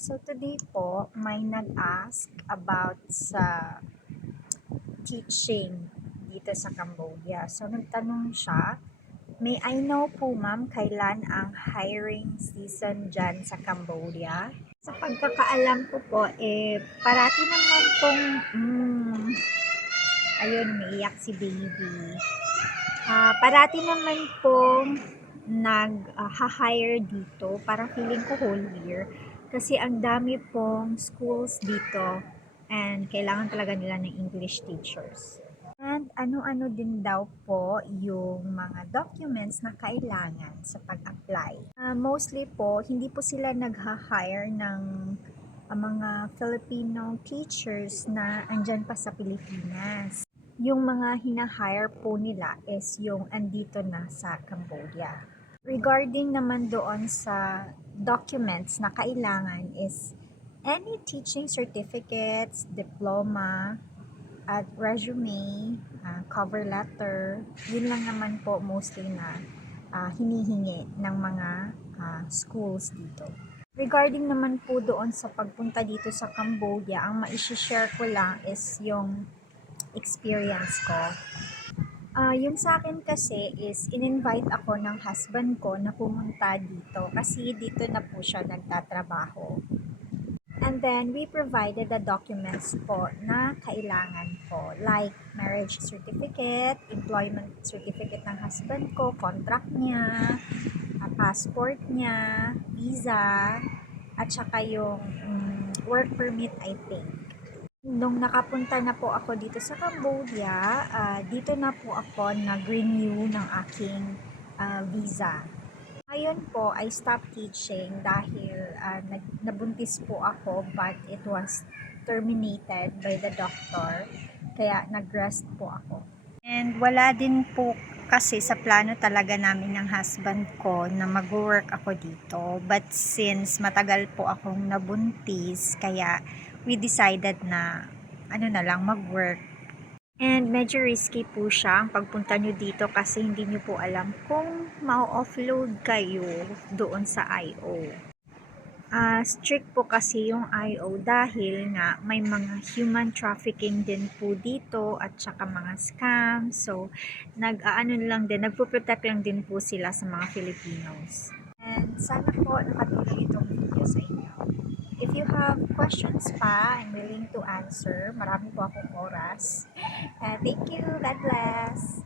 So today po, may nag-ask about sa teaching dito sa Cambodia. So nagtanong siya, may I know po ma'am, kailan ang hiring season dyan sa Cambodia? Sa pagkakaalam ko po, parati naman pong, ayun, umiiyak si baby. Parati naman pong nag-hire dito, parang feeling ko whole year. Kasi ang dami pong schools dito and kailangan talaga nila ng English teachers. And ano-ano din daw po yung mga documents na kailangan sa pag-apply. Mostly po, hindi po sila nag-hire ng mga Filipino teachers na andyan pa sa Pilipinas. Yung mga hina-hire po nila is yung andito na sa Cambodia. Regarding naman doon sa documents na kailangan is any teaching certificates, diploma, at resume, cover letter, yun lang naman po mostly na hinihingi ng mga schools dito. Regarding naman po doon sa pagpunta dito sa Cambodia, ang ma-share ko lang is yung experience ko. Yung sa akin kasi is in-invite ako ng husband ko na pumunta dito kasi dito na po siya nagtatrabaho. And then we provided the documents po na kailangan po like marriage certificate, employment certificate ng husband ko, contract niya, passport niya, visa, at saka yung work permit I think. Nung nakapunta na po ako dito sa Cambodia, dito na po ako nag-renew ng aking visa. Ngayon po, I stopped teaching dahil nabuntis po ako but it was terminated by the doctor. Kaya nag-rest po ako. And wala din po kasi sa plano talaga namin ng husband ko na mag-work ako dito. But since matagal po akong nabuntis, kaya we decided na na lang mag-work. And medyo risky po siya ang pagpunta nyo dito kasi hindi nyo po alam kung ma-offload kayo doon sa IO. Strict po kasi yung IO dahil nga may mga human trafficking din po dito at saka mga scam. So, nagpo-protect lang din po sila sa mga Filipinos. And sana po nakatulong itong video sa inyo. If you have questions pa, I'm willing to answer. Marami po akong oras. Thank you. God bless.